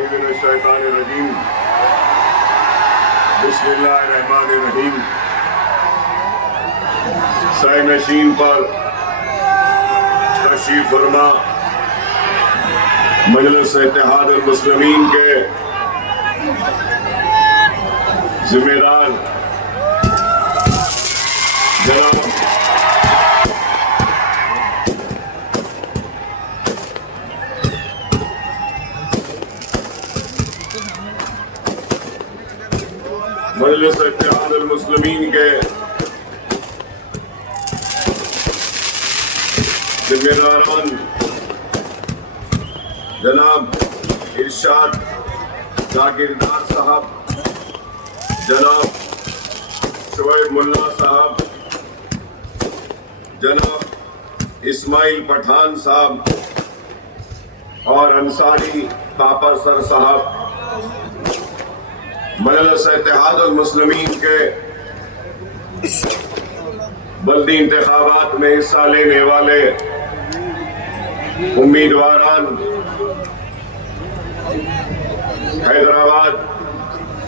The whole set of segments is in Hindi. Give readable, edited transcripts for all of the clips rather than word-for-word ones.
बिस्मिल्लाहिर्रहमानिर्रहीम। बिस्मिल्लाहिर्रहमानिर्रहीम। साइनशीन पर तशरीफ फरमा मजलिस इत्तेहाद मुस्लिमीन के जिम्मेदार जनाब मजलिस इत्तेहाद मुस्लिमीन के जिम्मेदारान जनाब इरशाद जागीरदार साहब, जनाब शोएब मुल्ला साहब, जनाब इस्माइल पठान साहब और अंसारी पापा सर साहब, मजलिस इत्तेहाद मुस्लिमीन के बल्दी इंतखाबात में हिस्सा लेने वाले उम्मीदवारान, हैदराबाद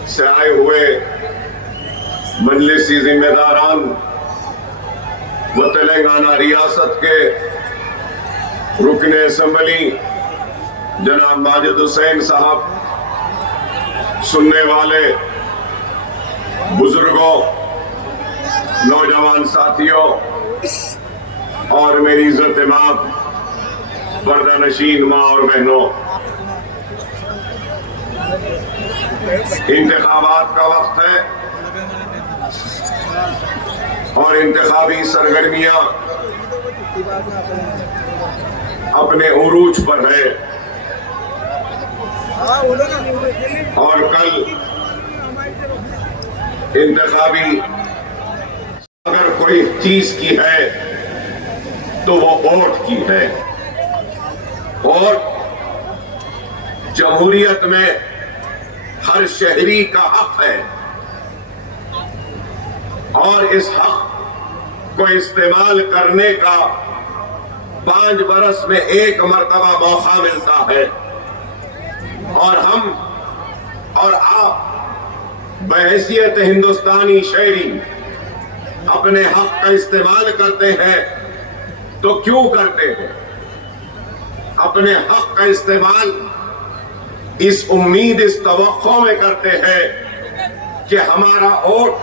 से आए हुए मजलिसी जिम्मेदारान व तेलंगाना रियासत के रुकन असम्बली जनाब माजिद हुसैन साहब, सुनने वाले बुजुर्गों, नौजवान साथियों और मेरी इज्जत मां, पर्दानशीन मां और बहनों, इंतखाबात का वक्त है और इंतखाबी सरगर्मियां अपने उरूज पर है और कल इंतखाबी अगर कोई चीज की है तो वो वोट की है और जमहूरियत में हर शहरी का हक है और इस हक को इस्तेमाल करने का 5 बरस में 1 मर्तबा मौका मिलता है और हम और आप बहैसियत हिंदुस्तानी शहरी अपने हक का इस्तेमाल करते हैं तो क्यों करते हैं? अपने हक का इस्तेमाल इस उम्मीद, इस तवक्को में करते हैं कि हमारा वोट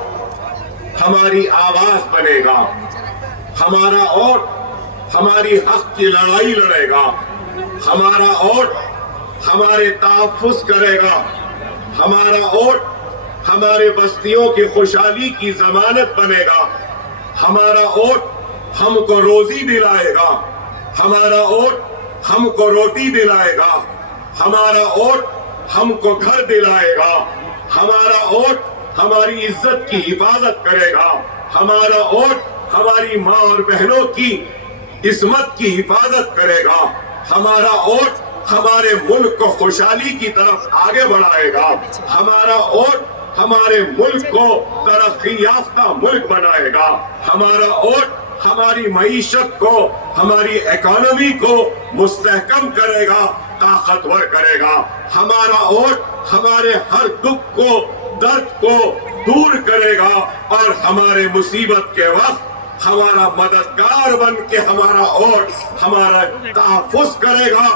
हमारी आवाज बनेगा, हमारा वोट हमारी हक की लड़ाई लड़ेगा, हमारा वोट हमारे तहफ्फुज़ करेगा, हमारा वोट हमारे बस्तियों की खुशहाली की जमानत बनेगा, हमारा वोट हमको रोजी दिलाएगा, हमारा वोट हमको रोटी दिलाएगा, हमारा वोट हमको घर दिलाएगा, हमारा वोट हमारी इज्जत की हिफाजत करेगा, हमारा वोट हमारी मां और बहनों की इस्मत की हिफाजत करेगा, हमारा वोट हमारे मुल्क को खुशहाली की तरफ आगे बढ़ाएगा, हमारा वोट हमारे मुल्क को तरक्की याफ्ता मुल्क बनाएगा, हमारा वोट हमारी मईशत को, हमारी इकोनॉमी को मुस्तहकम करेगा, ताकतवर करेगा, हमारा वोट हमारे हर दुख को, दर्द को दूर करेगा और हमारे मुसीबत के वक्त हमारा मददगार बन के हमारा वोट हमारा तहफ्फुज़ करेगा।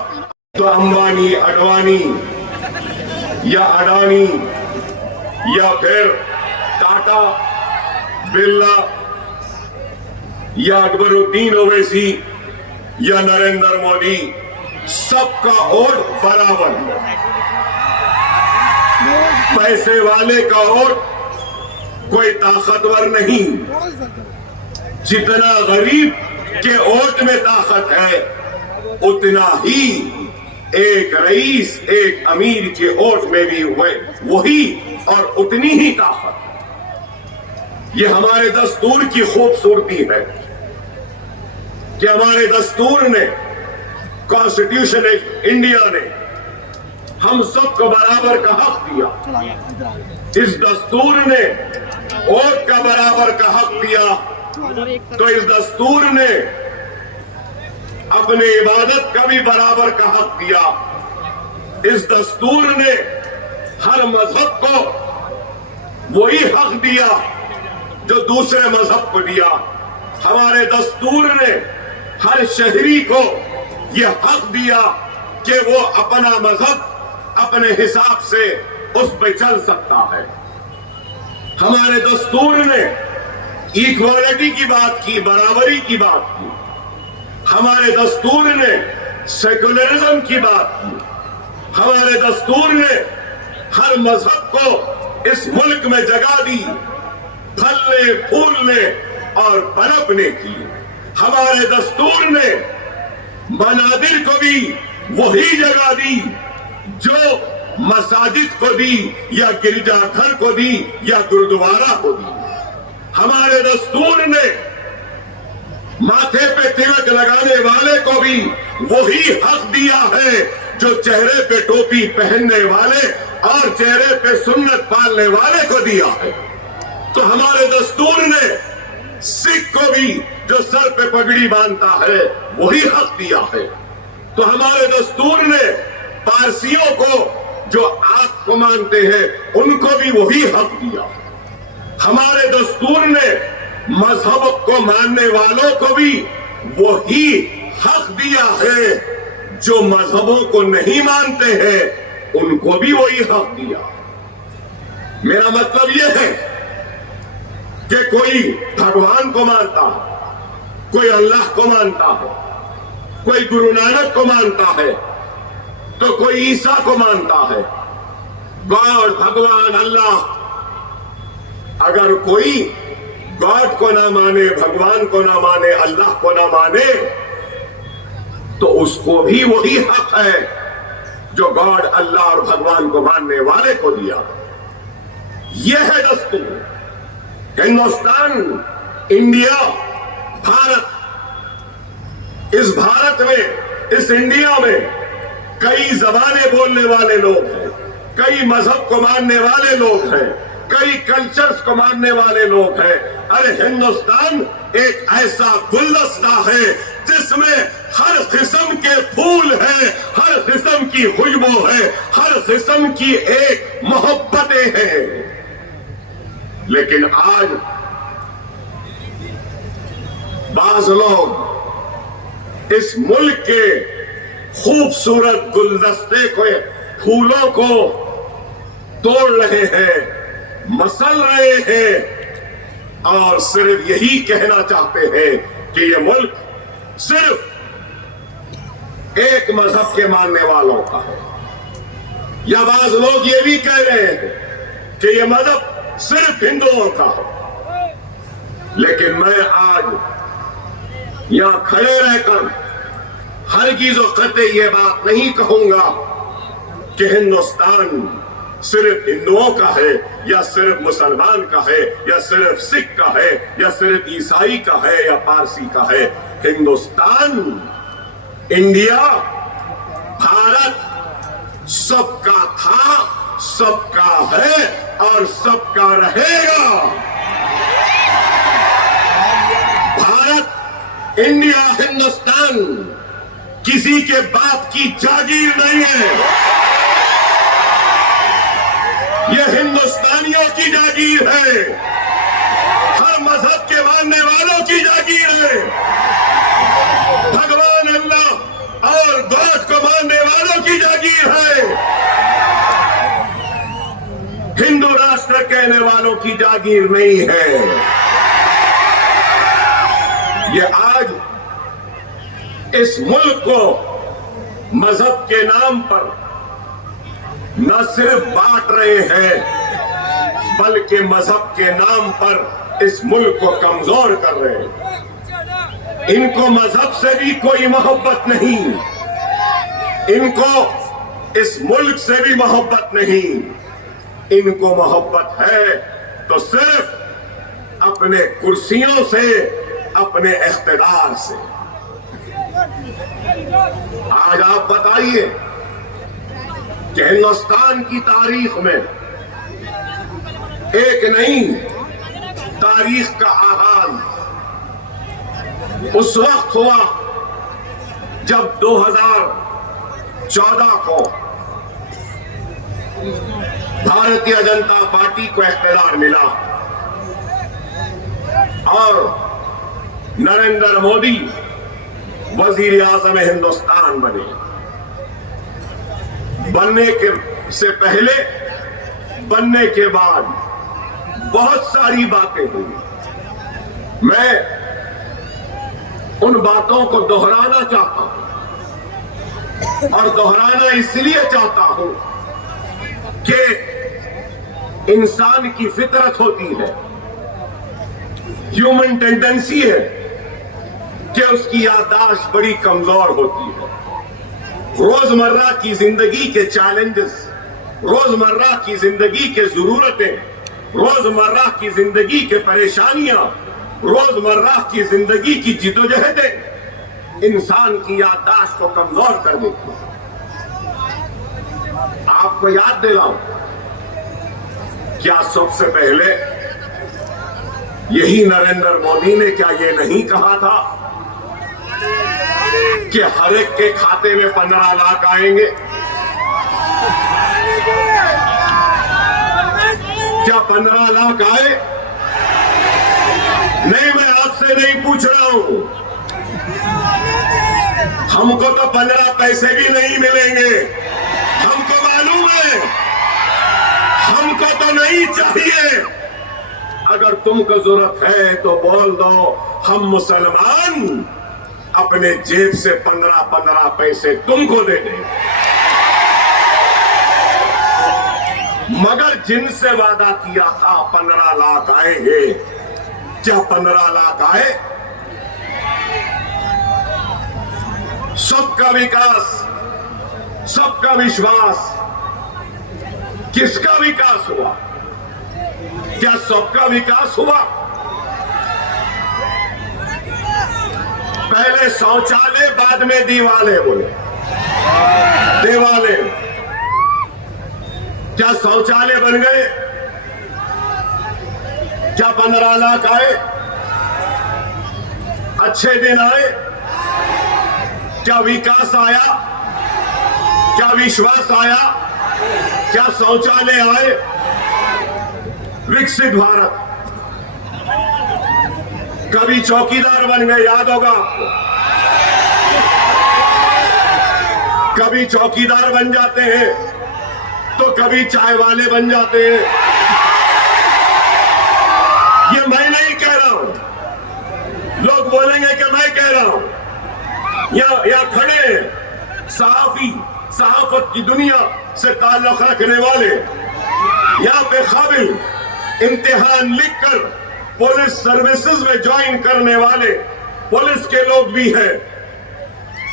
तो अंबानी, अडवाणी या अडानी या फिर टाटा, बिरला या अकबरुद्दीन ओवैसी या नरेंद्र मोदी, सबका वोट बराबर। पैसे वाले का वोट कोई ताकतवर नहीं, जितना गरीब के वोट में ताकत है उतना ही एक रईस, एक अमीर के वोट में भी वही और उतनी ही ताकत। ये हमारे दस्तूर की खूबसूरती है कि हमारे दस्तूर ने, कॉन्स्टिट्यूशन इंडिया ने हम सबको बराबर का हक दिया। इस दस्तूर ने वोट का बराबर का हक दिया तो इस दस्तूर ने अपने इबादत का भी बराबर का हक दिया। इस दस्तूर ने हर मजहब को वही हक दिया जो दूसरे मजहब को दिया। हमारे दस्तूर ने हर शहरी को यह हक दिया कि वो अपना मजहब अपने हिसाब से उस पे चल सकता है। हमारे दस्तूर ने इक्वालिटी की बात की, बराबरी की बात की। हमारे दस्तूर ने सेकुलरिज्म की बात की। हमारे दस्तूर ने हर मजहब को इस मुल्क में जगह दी, फलने फूलने और पनपने की। हमारे दस्तूर ने मनादिर को भी वही जगह दी जो मसाजिद को दी या गिरजाघर को दी या गुरुद्वारा को दी। हमारे दस्तूर ने माथे पे तिलक लगाने वाले को भी वही हक दिया है जो चेहरे पे टोपी पहनने वाले और चेहरे पे सुन्नत पालने वाले को दिया है। तो हमारे दस्तूर ने सिख को भी जो सर पे पगड़ी बांधता है वही हक दिया है। तो हमारे दस्तूर ने पारसियों को जो आग को मानते हैं उनको भी वही हक दिया। हमारे दस्तूर ने मजहब को मानने वालों को भी वही हक दिया है। जो मजहबों को नहीं मानते हैं उनको भी वही हक दिया। मेरा मतलब यह है कि कोई भगवान को मानता है, कोई अल्लाह को मानता है, कोई गुरु नानक को मानता है, तो कोई ईसा को मानता है। गॉड, भगवान, अल्लाह। अगर कोई गॉड को ना माने, भगवान को ना माने, अल्लाह को ना माने, तो उसको भी वही हक है जो गॉड, अल्लाह और भगवान को मानने वाले को दिया। यह है दस्तूर। हिंदुस्तान, इंडिया, भारत, इस भारत में, इस इंडिया में कई जबानें बोलने वाले लोग हैं, कई मजहब को मानने वाले लोग हैं, कई कल्चर्स को मानने वाले लोग हैं। अरे हिंदुस्तान एक ऐसा गुलदस्ता है जिसमें हर किस्म के फूल हैं, हर किस्म की खुशबू है, हर किस्म की एक मोहब्बतें हैं। लेकिन आज बाज लोग इस मुल्क के खूबसूरत गुलदस्ते को, फूलों को तोड़ रहे हैं, मसल रहे हैं और सिर्फ यही कहना चाहते हैं कि ये मुल्क सिर्फ एक मजहब के मानने वालों का है। या बाज लोग ये भी कह रहे हैं कि ये मजहब सिर्फ हिंदुओं का है। लेकिन मैं आज यहां खड़े रहकर हरगिज़ और कतई ये बात नहीं कहूंगा कि हिंदुस्तान सिर्फ हिंदुओं का है या सिर्फ मुसलमान का है या सिर्फ सिख का है या सिर्फ ईसाई का है या पारसी का है। हिंदुस्तान, इंडिया, भारत सबका था, सबका है और सबका रहेगा। भारत, इंडिया, हिंदुस्तान किसी के बाप की जागीर नहीं है। यह हिंदुस्तानियों की जागीर है, हर मजहब के मानने वालों की जागीर है, भगवान, अल्लाह और गॉड को मानने वालों की जागीर है, हिंदू राष्ट्र कहने वालों की जागीर नहीं है। ये आज इस मुल्क को मजहब के नाम पर न सिर्फ बांट रहे हैं बल्कि मजहब के नाम पर इस मुल्क को कमजोर कर रहे हैं। इनको मजहब से भी कोई मोहब्बत नहीं, इनको इस मुल्क से भी मोहब्बत नहीं। इनको मोहब्बत है तो सिर्फ अपने कुर्सियों से, अपने इख्तिदार से। आज आप बताइए कि हिंदुस्तान की तारीख में एक नई तारीख का आगाज उस वक्त हुआ जब 2014 को भारतीय जनता पार्टी को इख्तियार मिला और नरेंद्र मोदी वजीर आजम हिंदुस्तान बने। बनने के से पहले, बनने के बाद बहुत सारी बातें हुई। मैं उन बातों को दोहराना चाहता हूं और दोहराना इसलिए चाहता हूं कि इंसान की फितरत होती है, ह्यूमन टेंडेंसी है कि उसकी याददाश्त बड़ी कमजोर होती है। रोजमर्रा की जिंदगी के चैलेंजेस, रोजमर्रा की जिंदगी के जरूरतें, रोजमर्रा की जिंदगी के परेशानियां, रोजमर्रा की जिंदगी की जिदोजहदें इंसान की याददाश्त को कमजोर कर देती हैं। आपको याद दिलाऊं, क्या सबसे पहले यही नरेंद्र मोदी ने क्या ये नहीं कहा था कि हर एक के खाते में 15 लाख आएंगे? क्या 15 लाख आए? नहीं, मैं आपसे नहीं पूछ रहा हूं। हमको तो 15 पैसे भी नहीं मिलेंगे। हमको मालूम है, हमको तो नहीं चाहिए। अगर तुमको जरूरत है तो बोल दो, हम मुसलमान अपने जेब से 15-15 पैसे तुमको दे दें। मगर जिनसे वादा किया था 15 लाख आएंगे, क्या 15 लाख आए? सबका विकास, सबका विश्वास, किसका विकास हुआ? क्या सबका विकास हुआ? पहले शौचालय, बाद में दीवाले बोले, देवाले। क्या शौचालय बन गए? क्या 15 लाख आए? अच्छे दिन आए? क्या विकास आया? क्या विश्वास आया? क्या शौचालय आए? विकसित भारत। कभी चौकीदार बन गए, याद होगा आपको। कभी चौकीदार बन जाते हैं तो कभी चाय वाले बन जाते हैं। ये मैं नहीं कह रहा हूं, लोग बोलेंगे कि मैं कह रहा हूं। या खड़े सहाफी, सहाफत की दुनिया से ताल्लुक रखने वाले, या बेकाबिल इम्तिहान लिखकर पुलिस सर्विसेज में ज्वाइन करने वाले पुलिस के लोग भी हैं।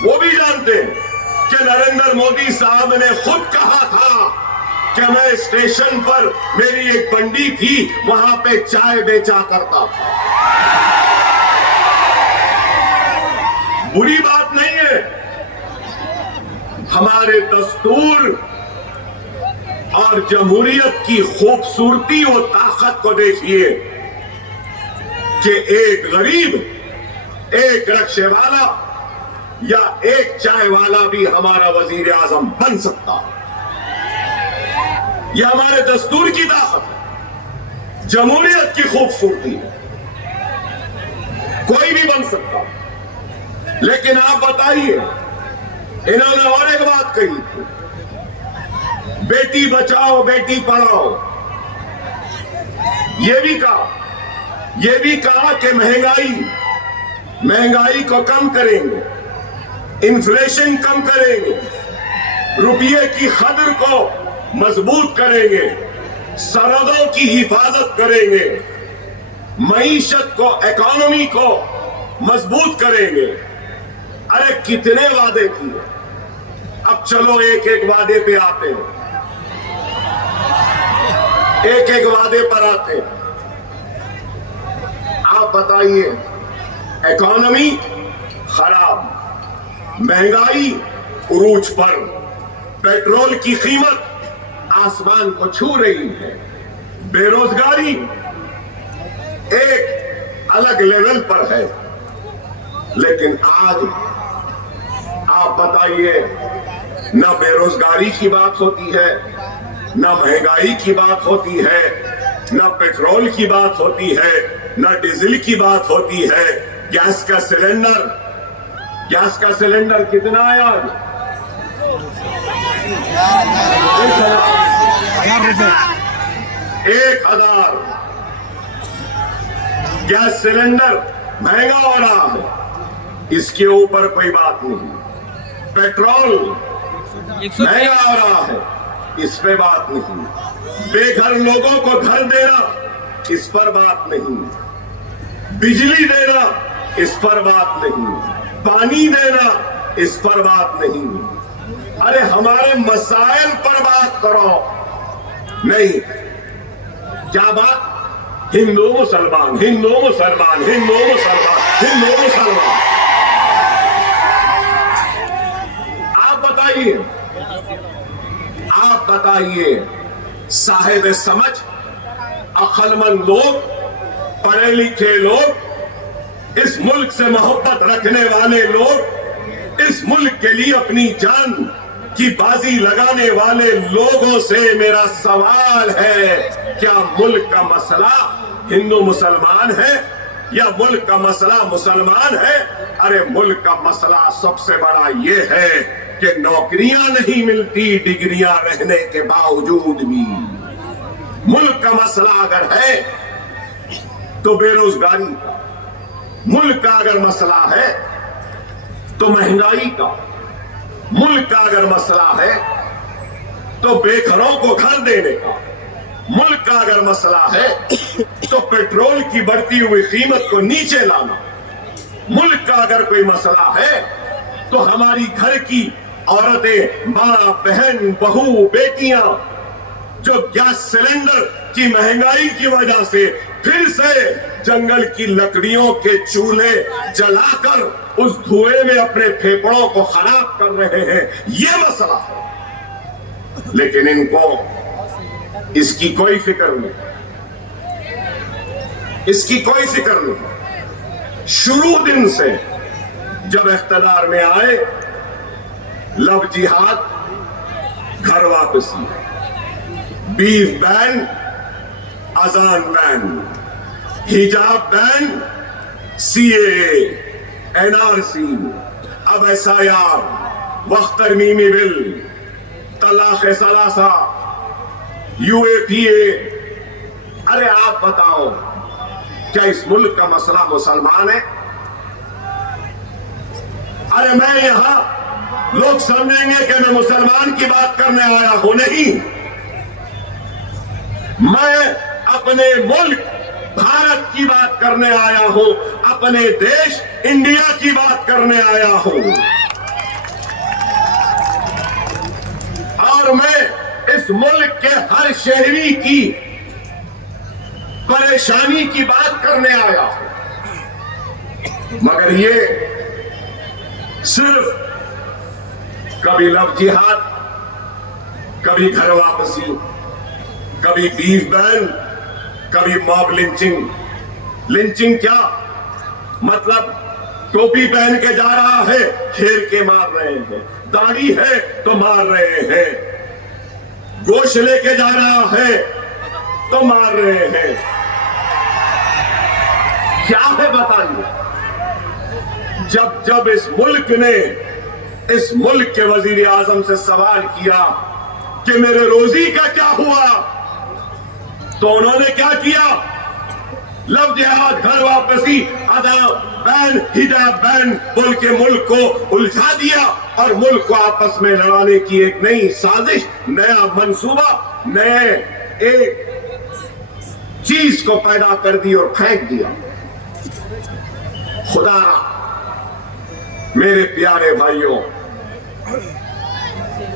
वो भी जानते हैं कि नरेंद्र मोदी साहब ने खुद कहा था कि मैं स्टेशन पर, मेरी एक बंडी थी, वहां पे चाय बेचा करता था। बुरी बात नहीं है। हमारे दस्तूर और जमहूरियत की खूबसूरती और ताकत को देखिए कि एक गरीब, एक रिक्शे वाला या एक चाय वाला भी हमारा वजीर आजम बन सकता है। यह हमारे दस्तूर की ताकत है, जमहूरियत की खूबसूरती है। कोई भी बन सकता। लेकिन आप बताइए, इन्होंने और एक बात कही थी, बेटी बचाओ बेटी पढ़ाओ। ये भी कहा कि महंगाई को कम करेंगे, इन्फ्लेशन कम करेंगे, रुपये की कदर को मजबूत करेंगे, सरहदों की हिफाजत करेंगे, मईशत को, इकोनॉमी को मजबूत करेंगे। अरे कितने वादे किए। अब चलो एक एक वादे पे आते हैं, एक एक वादे पर आते हैं। आप बताइए, इकोनॉमी खराब, महंगाई उरूज पर, पेट्रोल की कीमत आसमान को छू रही है, बेरोजगारी एक अलग लेवल पर है। लेकिन आज आप बताइए, न बेरोजगारी की बात होती है, ना महंगाई की बात होती है, ना पेट्रोल की बात होती है, ना डीजल की बात होती है। गैस का सिलेंडर कितना आया? 1,000 गैस सिलेंडर महंगा हो रहा है, इसके ऊपर कोई बात नहीं। पेट्रोल महंगा हो रहा है, इस पे बात नहीं। बेघर लोगों को घर देना, इस पर बात नहीं। बिजली देना, इस पर बात नहीं। पानी देना, इस पर बात नहीं। अरे हमारे मसाइल पर बात करो। नहीं, क्या बात? हिंदू मुसलमान, हिंदू मुसलमान, हिंदू मुसलमान, हिंदू मुसलमान। आप बताइए, साहिब समझ, अक्लमंद लोग, पढ़े लिखे लोग, इस मुल्क से मोहब्बत रखने वाले लोग, इस मुल्क के लिए अपनी जान की बाजी लगाने वाले लोगों से मेरा सवाल है, क्या मुल्क का मसला हिंदू मुसलमान है या मुल्क का मसला मुसलमान है? अरे मुल्क का मसला सबसे बड़ा ये है कि नौकरियां नहीं मिलती डिग्रियां रहने के बावजूद भी। मुल्क का मसला अगर है तो बेरोजगारी का, मुल्क का अगर मसला है तो महंगाई का, मुल्क का अगर मसला है तो बेघरों को घर देने का, मुल्क का अगर मसला है तो पेट्रोल की बढ़ती हुई कीमत को नीचे लाना, मुल्क का अगर कोई मसला है तो हमारी घर की औरतें, मां, बहन, बहू, बेटियां जो गैस सिलेंडर की महंगाई की वजह से फिर से जंगल की लकड़ियों के चूल्हे जलाकर उस धुएं में अपने फेफड़ों को खराब कर रहे हैं, ये मसला है। लेकिन इनको इसकी कोई फिक्र नहीं, इसकी कोई फिक्र नहीं। शुरू दिन से जब इख्तियार में आए, लव जिहाद, घर वापसी, बीफ बैन, अजान बैन, हिजाब बैन, सीएए, एनआरसी, अब एसआईआर, वक्त तरमीमी बिल, तलाक सलासा, यूएपीए। अरे आप बताओ, क्या इस मुल्क का मसला मुसलमान है? अरे मैं यहां लोग समझेंगे कि मैं मुसलमान की बात करने आया हूं, नहीं। मैं अपने मुल्क भारत की बात करने आया हूं, अपने देश इंडिया की बात करने आया हूं। और मैं इस मुल्क के हर शहरी की परेशानी की बात करने आया हूं। मगर ये सिर्फ कभी लव जिहाद, कभी घर वापसी, कभी बीफ बैन, कभी मॉब लिंचिंग। लिंचिंग क्या मतलब? टोपी पहन के जा रहा है, घेर के मार रहे हैं, दाढ़ी है तो मार रहे हैं, गोश्त लेके जा रहा है तो मार रहे हैं। क्या है बताइए? जब जब इस मुल्क ने इस मुल्क के वजीर आजम से सवाल किया कि मेरे रोजी का क्या हुआ, तो उन्होंने क्या किया? लव जिहाद, घर वापसी, अदाब बैन, हिजाब बैन बोल के मुल्क को उलझा दिया और मुल्क को आपस में लड़ाने की एक नई साजिश, नया मंसूबा, नए एक चीज को पैदा कर दी और फेंक दिया। खुदा मेरे प्यारे भाइयों,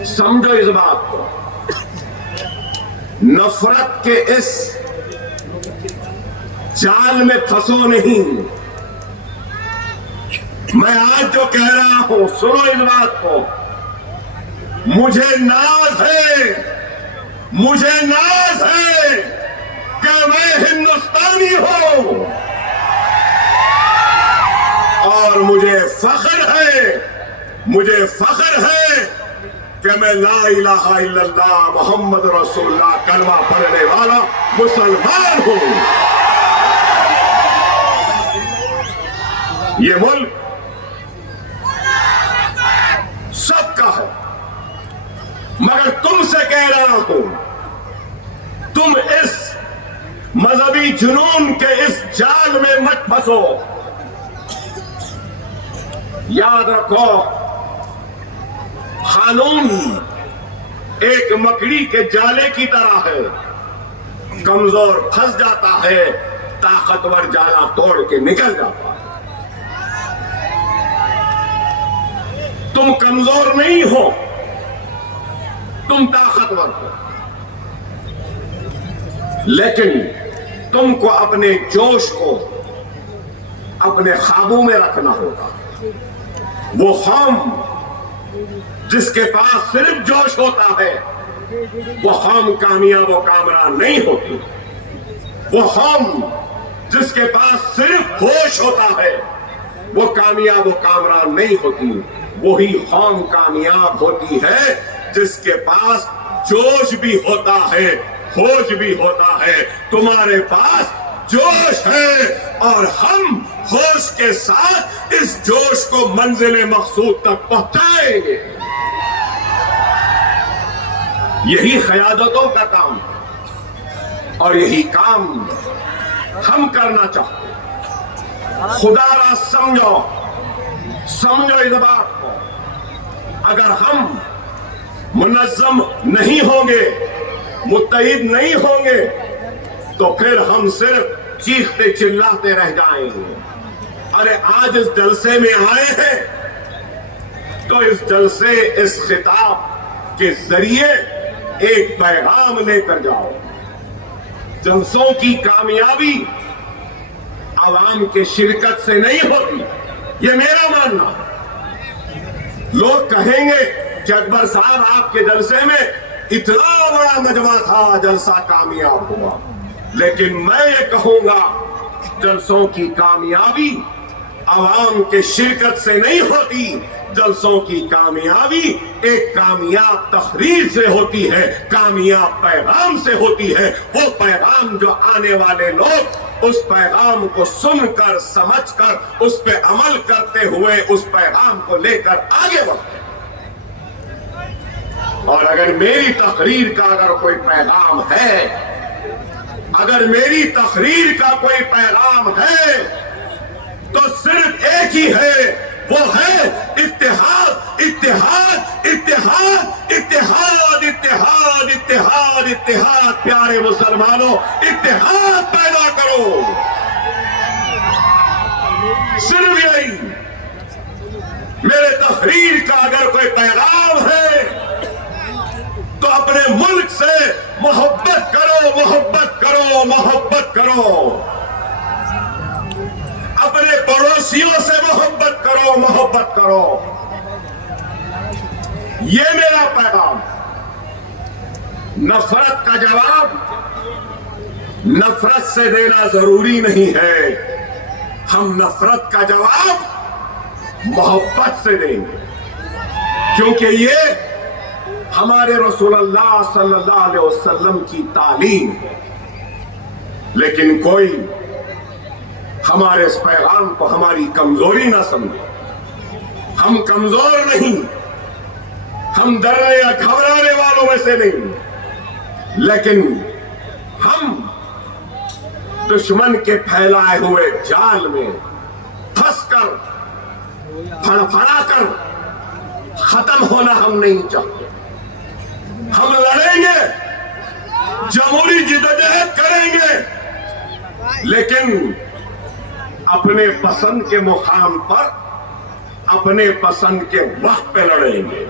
समझो इस बात को, नफरत के इस जाल में फंसो नहीं। मैं आज जो कह रहा हूं, सुनो इस बात को, मुझे नाज है, मुझे नाज है कि मैं हिंदुस्तानी हूं और मुझे फख्र है कि मैं ला इलाहा इल्लल्लाह मोहम्मद रसूलुल्लाह कलमा पढ़ने वाला मुसलमान हूं। ये मुल्क सबका है, मगर तुमसे कह रहा हूं, तुम इस मजहबी जुनून के इस जाल में मत फंसो। याद रखो, कानून एक मकड़ी के जाले की तरह है, कमजोर फंस जाता है, ताकतवर जाला तोड़ के निकल जाता है। तुम कमजोर नहीं हो, तुम ताकतवर हो, लेकिन तुमको अपने जोश को अपने काबू में रखना होगा। वो कौम जिसके पास सिर्फ जोश होता है, वो कौम कामयाब व कामरान नहीं होती। वो कौम जिसके पास सिर्फ होश होता है, वो कामयाब व कामरान नहीं होती। वही कौम कामयाब होती है जिसके पास जोश भी होता है, होश भी होता है। तुम्हारे पास जोश है और हम होश के साथ इस जोश को मंजिल मकसूद तक पहुंचाएंगे। यही क़यादतों का काम और यही काम हम करना चाहते हैं। खुदारा समझो इस बात को, अगर हम मुनज़्ज़म नहीं होंगे, मुत्तहिद नहीं होंगे, तो फिर हम सिर्फ चीखते चिल्लाते रह जाएंगे। अरे आज इस जलसे में आए हैं तो इस जलसे, इस खिताब के जरिए एक पैगाम लेकर जाओ। जलसों की कामयाबी आवाम के शिरकत से नहीं होती, ये मेरा मानना। लोग कहेंगे कि अकबर साहब आपके जलसे में इतना बड़ा मजमा था, जलसा कामयाब हुआ, लेकिन मैं ये कहूंगा जलसों की कामयाबी आवाम के शिरकत से नहीं होती। जलसों की कामयाबी एक कामयाब तकरीर से होती है, कामयाब पैगाम से होती है। वो पैगाम जो आने वाले लोग उस पैगाम को सुनकर, समझकर, उस पे अमल करते हुए उस पैगाम को लेकर आगे बढ़ते। और अगर मेरी तकरीर का अगर कोई पैगाम है, अगर मेरी तकरीर का कोई पैगाम है, तो सिर्फ एक ही है, वो है इत्तेहाद, इत्तेहाद, इत्तेहाद, इत्तेहाद, इत्तेहाद, इत्तेहाद, इत्तेहाद। प्यारे मुसलमानों, इत्तेहाद पैदा करो, सिर्फ यही। मेरे तकरीर का अगर कोई पैगाम है तो अपने मुल्क से मोहब्बत करो, मोहब्बत करो, मोहब्बत करो। अपने पड़ोसियों से मोहब्बत करो, मोहब्बत करो। ये मेरा पैगाम। नफरत का जवाब नफरत से देना जरूरी नहीं है, हम नफरत का जवाब मोहब्बत से देंगे, क्योंकि ये हमारे रसूलुल्लाह सल्लल्लाहु अलैहि वसल्लम की तालीम है। लेकिन कोई हमारे इस पैगाम को हमारी कमजोरी ना समझे। हम कमजोर नहीं, हम डरने या घबराने वालों में से नहीं, लेकिन हम दुश्मन के फैलाए हुए जाल में फंसकर, फड़फड़ाकर खत्म होना हम नहीं चाहते। हम लड़ेंगे, जमहूरी जिद्दोजहद करेंगे, लेकिन अपने पसंद के मुकाम पर, अपने पसंद के वक्त पे लड़ेंगे।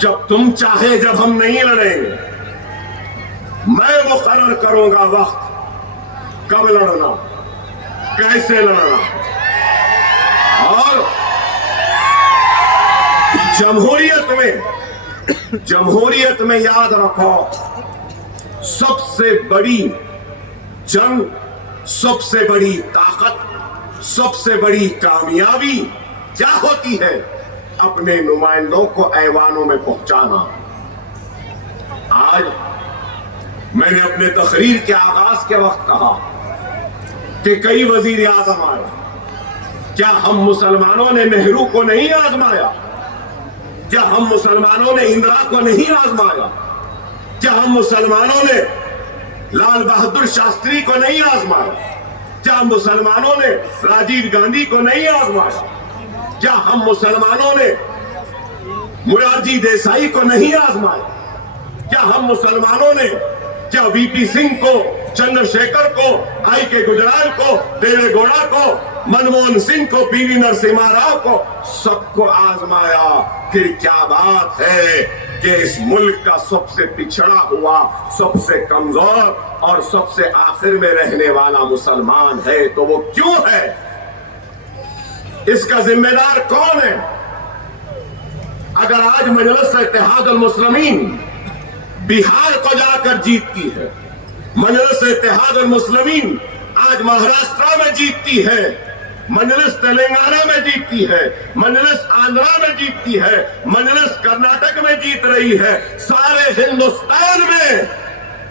जब तुम चाहे, जब हम नहीं लड़ेंगे। मैं मुकर्रर करूंगा वक्त, कब लड़ना, कैसे लड़ना। और जमहूरियत में याद रखो, सबसे बड़ी जंग, सबसे बड़ी ताकत, सबसे बड़ी कामयाबी क्या होती है? अपने नुमाइंदों को ऐवानों में पहुंचाना। आज मैंने अपने तकरीर के आगाज के वक्त कहा कि कई वजीर आजम आए, क्या हम मुसलमानों ने नेहरू को नहीं आजमाया? क्या हम मुसलमानों ने इंदिरा को नहीं आजमाया? क्या हम मुसलमानों ने लाल बहादुर शास्त्री को नहीं आजमाया? क्या मुसलमानों ने राजीव गांधी को नहीं आजमाया? क्या हम मुसलमानों ने मुरारजी देसाई को नहीं आजमाया? क्या हम मुसलमानों ने क्या वीपी सिंह को, चंद्रशेखर को, आई के गुजराल को, देवेगौड़ा को, मनमोहन सिंह को, पीवी नरसिम्हा राव को, सबको आजमाया? फिर क्या बात है कि इस मुल्क का सबसे पिछड़ा हुआ, सबसे कमजोर और सबसे आखिर में रहने वाला मुसलमान है, तो वो क्यों है? इसका जिम्मेदार कौन है? अगर आज मजलिस इत्तेहाद अल मुस्लिमीन बिहार को जाकर जीतती है, मजलिस इत्तेहाद अल मुस्लिमीन आज महाराष्ट्र में जीतती है, मजलिस तेलंगाना में जीतती है, मजलिस आंध्रा में जीतती है, मजलिस कर्नाटक में जीत रही है, सारे हिंदुस्तान में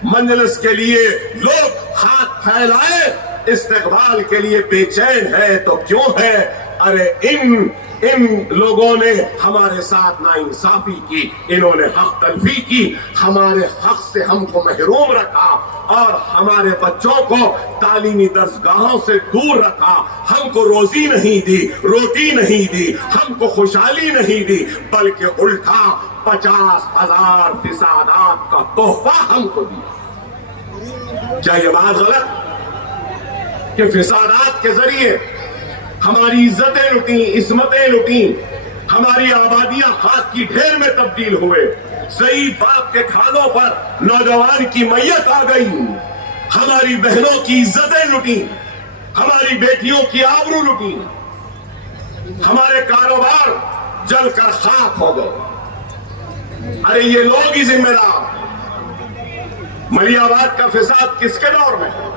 मजलिस के लिए लोग हाथ फैलाए, इस्तकबाल के लिए बेचैन है, तो क्यों है? अरे इन लोगों ने हमारे साथ नाइंसाफी की, इन्होंने हक तलफी की, हमारे हक से हमको महरूम रखा और हमारे बच्चों को तालीमी दरसगाहों से दूर रखा, हमको रोजी नहीं दी, रोटी नहीं दी, हमको खुशहाली नहीं दी, बल्कि उल्टा 50,000 फिसादात का तोहफा हमको दिया। क्या ये बात गलत कि फिसादात के जरिए हमारी इज्जतें लुटी, इस्मतें लुटी, हमारी आबादियां खाक की ढेर में तब्दील हुए, सही बाप के खानों पर नौजवान की मैयत आ गई, हमारी बहनों की इज्जतें लुटी, हमारी बेटियों की आबरू लुटी, हमारे कारोबार जलकर खाक हो गए। अरे ये लोग ही जिम्मेदार। मलियाबाद का फिसाद किसके दौर में है?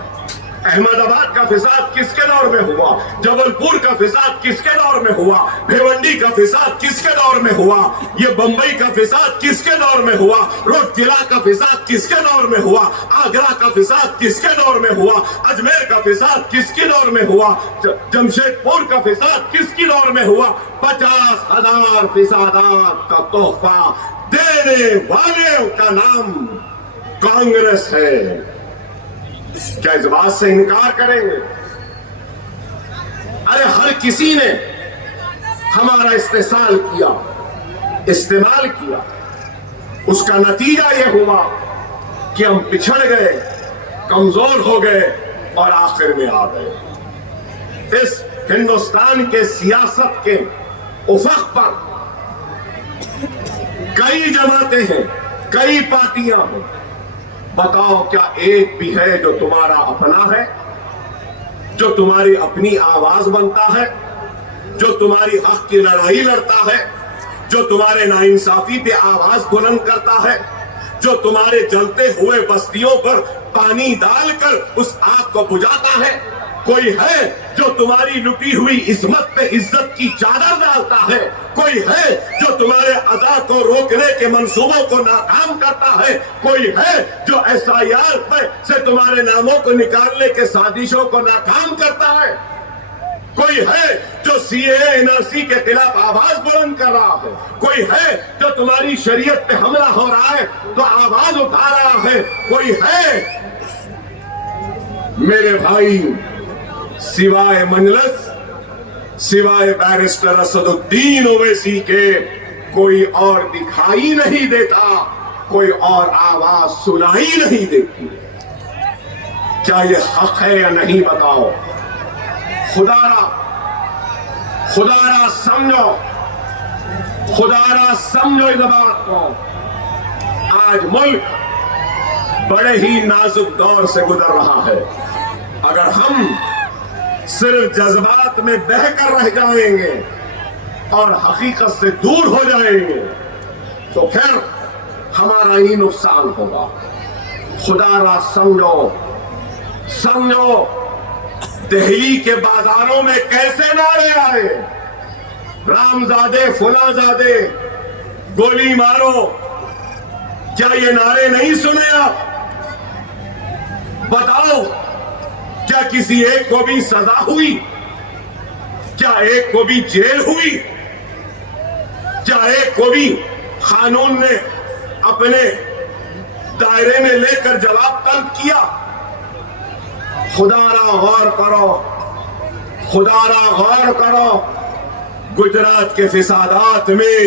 अहमदाबाद का फिसाद किसके दौर में हुआ? जबलपुर का फिसाद किसके दौर में हुआ? भिवंडी का फिसाद किसके दौर में हुआ? ये बंबई का फिसाद किसके दौर में हुआ? रोहतला का फिसाद किसके दौर में हुआ? आगरा का फिसाद किसके दौर में हुआ? अजमेर का फिसाद किसके दौर में हुआ? जमशेदपुर का फिसाद किसकी दौर में हुआ? 50,000 फिसादात का तोहफा देने वाले का नाम कांग्रेस है। क्या इस बात से इनकार करेंगे? अरे हर किसी ने हमारा इस्तेसाल किया, इस्तेमाल किया, उसका नतीजा यह हुआ कि हम पिछड़ गए, कमजोर हो गए और आखिर में आ गए। इस हिंदुस्तान के सियासत के उफक पर कई जमातें हैं, कई पार्टियां हैं, बताओ क्या एक भी है जो तुम्हारा अपना है, जो तुम्हारी अपनी आवाज बनता है, जो तुम्हारी हक की लड़ाई लड़ता है, जो तुम्हारे नाइंसाफी पे आवाज बुलंद करता है, जो तुम्हारे जलते हुए बस्तियों पर पानी डालकर उस आग को बुझाता है? कोई है जो तुम्हारी लुटी हुई इस्मत पे इज्जत की चादर डालता है? कोई है जो तुम्हारे अदा को रोकने के मंसूबों को नाकाम करता है? कोई है जो SIR से तुम्हारे नामों को निकालने के साजिशों को नाकाम करता है? कोई है जो CAA NRC के खिलाफ आवाज बुलंद कर रहा है? कोई है जो तुम्हारी शरीयत पे हमला हो रहा है तो आवाज उठा रहा है? कोई है? मेरे भाई, सिवाय मजलिस, सिवाय बैरिस्टर असदुद्दीन ओवैसी के कोई और दिखाई नहीं देता, कोई और आवाज सुनाई नहीं देती। क्या ये हक है या नहीं बताओ? खुदारा समझो, खुदारा समझो इस बात को। आज मुल्क बड़े ही नाजुक दौर से गुजर रहा है। अगर हम सिर्फ जज्बात में बहकर रह जाएंगे और हकीकत से दूर हो जाएंगे तो फिर हमारा ही नुकसान होगा। खुदारा समझो दिल्ली के बाजारों में कैसे नारे आए, रामजादे फुलाजादे, गोली मारो, क्या ये नारे नहीं सुने आप? बताओ, क्या किसी एक को भी सजा हुई? क्या एक को भी जेल हुई? क्या एक को भी कानून ने अपने दायरे में लेकर जवाब तलब किया? खुदारा गौर करो, खुदारा गौर करो। गुजरात के फिसादात में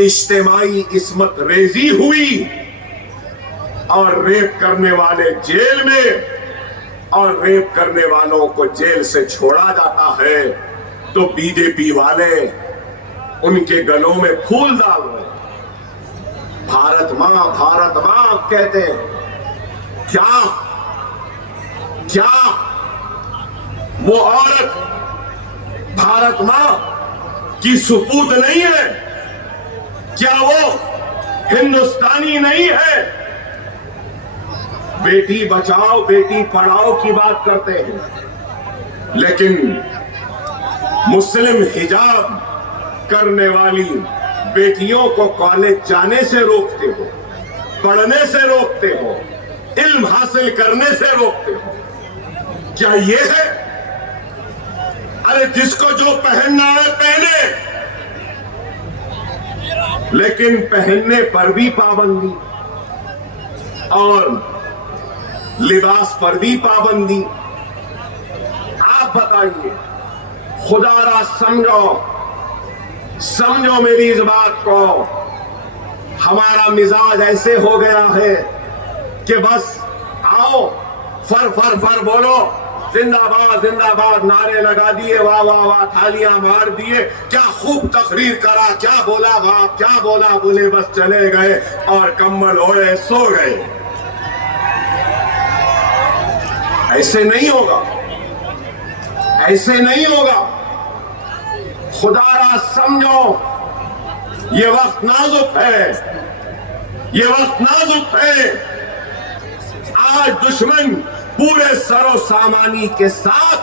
इज्तिमाई इस्मत रेजी हुई और रेप करने वाले जेल में, और रेप करने वालों को जेल से छोड़ा जाता है तो बीजेपी वाले उनके गलों में फूल डाल रहे। भारत मां कहते हैं। क्या क्या वो औरत भारत मां की सुपूत नहीं है? क्या वो हिंदुस्तानी नहीं है? बेटी बचाओ बेटी पढ़ाओ की बात करते हैं, लेकिन मुस्लिम हिजाब करने वाली बेटियों को कॉलेज जाने से रोकते हो, पढ़ने से रोकते हो, इल्म हासिल करने से रोकते हो। क्या ये है? अरे जिसको जो पहनना है पहने, लेकिन पहनने पर भी पाबंदी और लिबास पर भी पाबंदी। आप बताइए, खुदारा समझो, समझो मेरी इस बात को। हमारा मिजाज ऐसे हो गया है कि बस आओ फर फर फर बोलो, जिंदाबाद जिंदाबाद नारे लगा दिए, वाह वाह वाह थालियां मार दिए, क्या खूब तकरीर करा, क्या बोला बाप, क्या बोला, बोले बस चले गए और कम्बल ओढ़े सो गए। ऐसे नहीं होगा, ऐसे नहीं होगा। खुदारा समझो, ये वक्त नाजुक है, ये वक्त नाजुक है। आज दुश्मन पूरे सरो सामानी के साथ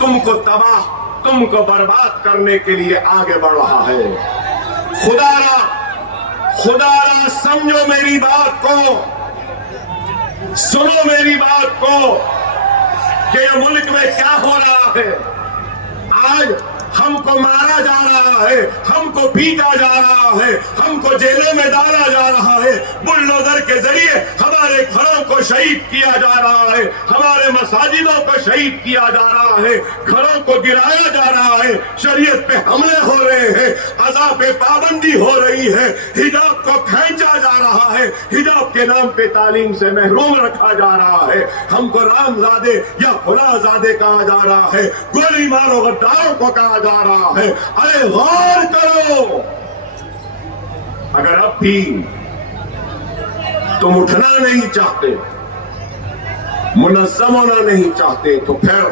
तुमको तबाह, तुमको बर्बाद करने के लिए आगे बढ़ रहा है। खुदारा खुदारा समझो मेरी बात को, सुनो मेरी बात को कि ये मुल्क में क्या हो रहा है। आज हमको मारा जा रहा है, हमको पीटा जा रहा है, हमको जेलों में डाला जा रहा है, बुलडोजर के जरिए हमारे घरों को शहीद किया जा रहा है, हमारे मसाजिदों को शहीद किया जा रहा है, घरों को गिराया जा रहा है, शरीयत पे हमले हो रहे हैं, अज़ाब पे पाबंदी हो रही है, हिजाब को खींचा जा रहा है, हिजाब के नाम पे तालीम से महरूम रखा जा रहा है, हमको रामजादे या फुलाजादे कहा जा रहा है, गोली मारो गद्दारों को कहा जा रहा है। अरे गौर करो, अगर अब भी तुम उठना नहीं चाहते, मुनज़्ज़म होना नहीं चाहते, तो फिर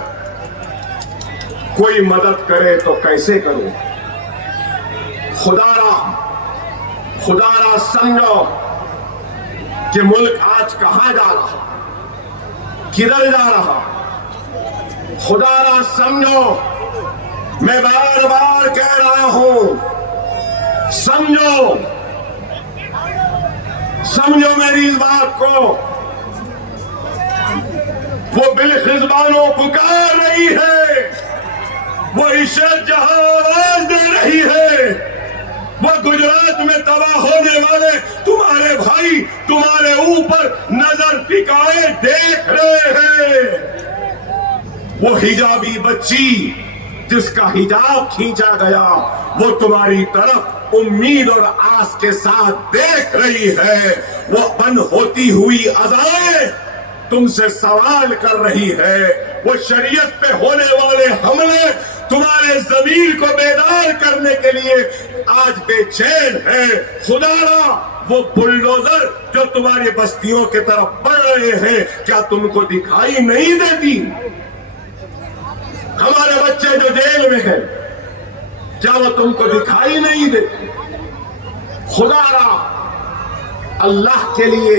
कोई मदद करे तो कैसे करे? खुदारा खुदारा समझो कि मुल्क आज कहां जा रहा, किधर जा रहा। खुदारा समझो, मैं बार बार कह रहा हूं, समझो समझो मेरी इस बात को। वो बिलखिज़बानो पुकार रही है, वो इशरत जहां आवाज दे रही है, वो गुजरात में तबाह होने वाले तुम्हारे भाई तुम्हारे ऊपर नजर टिकाए देख रहे हैं। वो हिजाबी बच्ची जिसका हिजाब खींचा गया, वो तुम्हारी तरफ उम्मीद और आस के साथ देख रही है। वो बंद होती हुई अज़ाएं तुमसे सवाल कर रही है। वो शरीयत पे होने वाले हमले तुम्हारे ज़मीर को बेदार करने के लिए आज बेचैन है। खुदारा वो बुलडोजर जो तुम्हारी बस्तियों की तरफ बढ़ रहे हैं, क्या तुमको दिखाई नहीं देती? हमारे बच्चे जो जेल में हैं, क्या वो तुमको दिखाई नहीं देते? खुदारा अल्लाह के लिए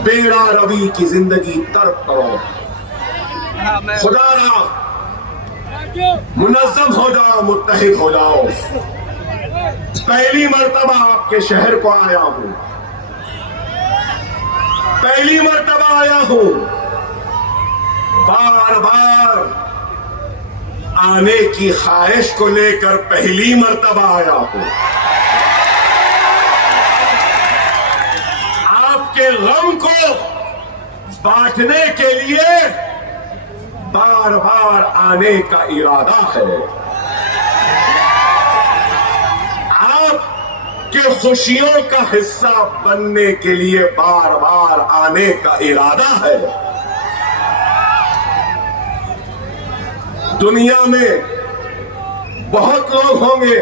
बेड़ा रवि की जिंदगी तर्क करो। खुदारा मुनज़्ज़म हो जाओ, मुत्तहिद हो जाओ। पहली मर्तबा आपके शहर को आया हूं, पहली मर्तबा आया हूं, बार बार आने की ख्वाहिश को लेकर पहली मर्तबा आया हूं। आपके गम को बांटने के लिए बार बार आने का इरादा है। आपके खुशियों का हिस्सा बनने के लिए बार बार आने का इरादा है। दुनिया में बहुत लोग होंगे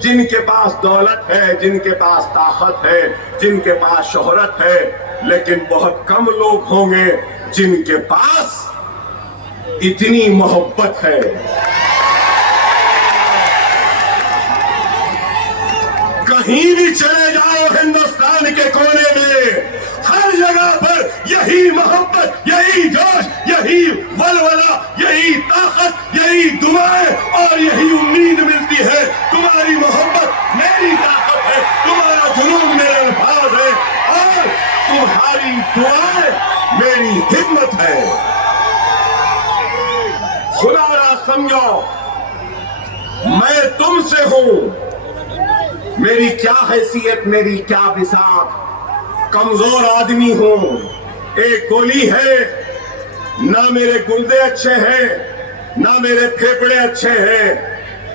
जिनके पास दौलत है, जिनके पास ताकत है, जिनके पास शोहरत है, लेकिन बहुत कम लोग होंगे जिनके पास इतनी मोहब्बत है। कहीं भी चले जाओ हिंदुस्तान के कोने में, हर जगह पर यही मोहब्बत, यही जोश, यही वलवला, यही ताकत, यही दुआएं और यही उम्मीद मिलती है। तुम्हारी मोहब्बत मेरी ताकत है, तुम्हारा जुनून मेरे अल्फाज है और तुम्हारी दुआएं मेरी हिम्मत है। खुदा ना समझो मैं तुमसे हूं, मेरी क्या हैसियत, मेरी क्या बिसात, कमजोर आदमी हूं, एक गोली है, ना मेरे गुर्दे अच्छे हैं, ना मेरे फेफड़े अच्छे हैं,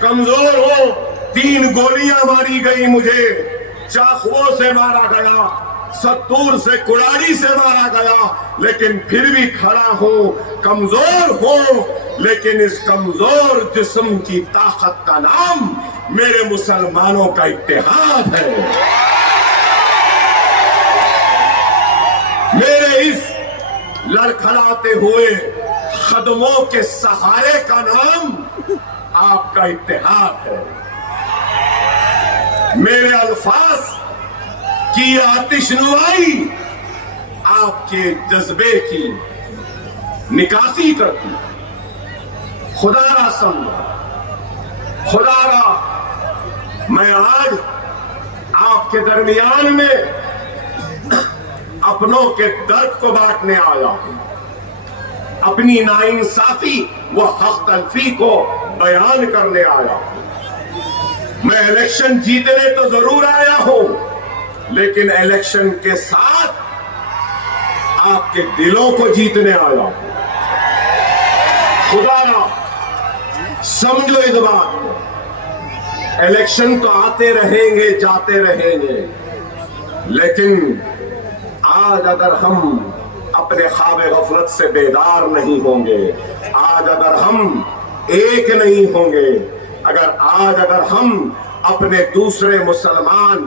कमजोर हो। 3 गोलियां मारी गई मुझे, चाकुओं से मारा गया, सत्तूर से, कुड़ाड़ी से मारा गया, लेकिन फिर भी खड़ा हूं, कमजोर हूं, लेकिन इस कमजोर जिस्म की ताकत का नाम मेरे मुसलमानों का इत्तेहाद है। मेरे इस लड़खड़ाते हुए कदमों के सहारे का नाम आपका इत्तेहाद है। मेरे अल्फाज की आतिशनुमाई आपके जज्बे की निकासी करती। खुदा रा समझो, खुदा रा मैं आज आपके दरमियान में अपनों के दर्द को बांटने आया हूं, अपनी नाइंसाफी व हक तलफी को बयान करने आया हूं। मैं इलेक्शन जीतने तो जरूर आया हूं, लेकिन इलेक्शन के साथ आपके दिलों को जीतने आया हूं। खुदा ना समझो इस बात को, इलेक्शन तो आते रहेंगे, जाते रहेंगे, लेकिन आज अगर हम अपने ख्वाब गफलत से बेदार नहीं होंगे, आज अगर हम एक नहीं होंगे, अगर हम अपने दूसरे मुसलमान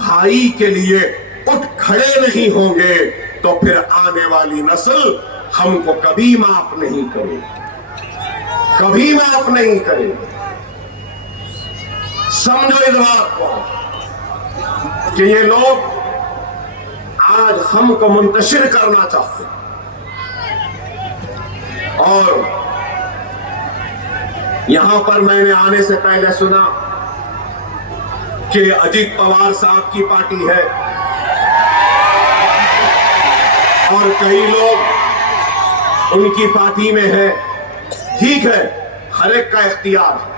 भाई के लिए उठ खड़े नहीं होंगे, तो फिर आने वाली नस्ल हमको कभी माफ नहीं करेगी, कभी माफ नहीं करेगी। समझो इस बात को कि ये लोग आज हमको मुंतशिर करना चाहते हैं। और यहां पर मैंने आने से पहले सुना कि अजीत पवार साहब की पार्टी है और कई लोग उनकी पार्टी में है। ठीक है, हर एक का इख्तियार है,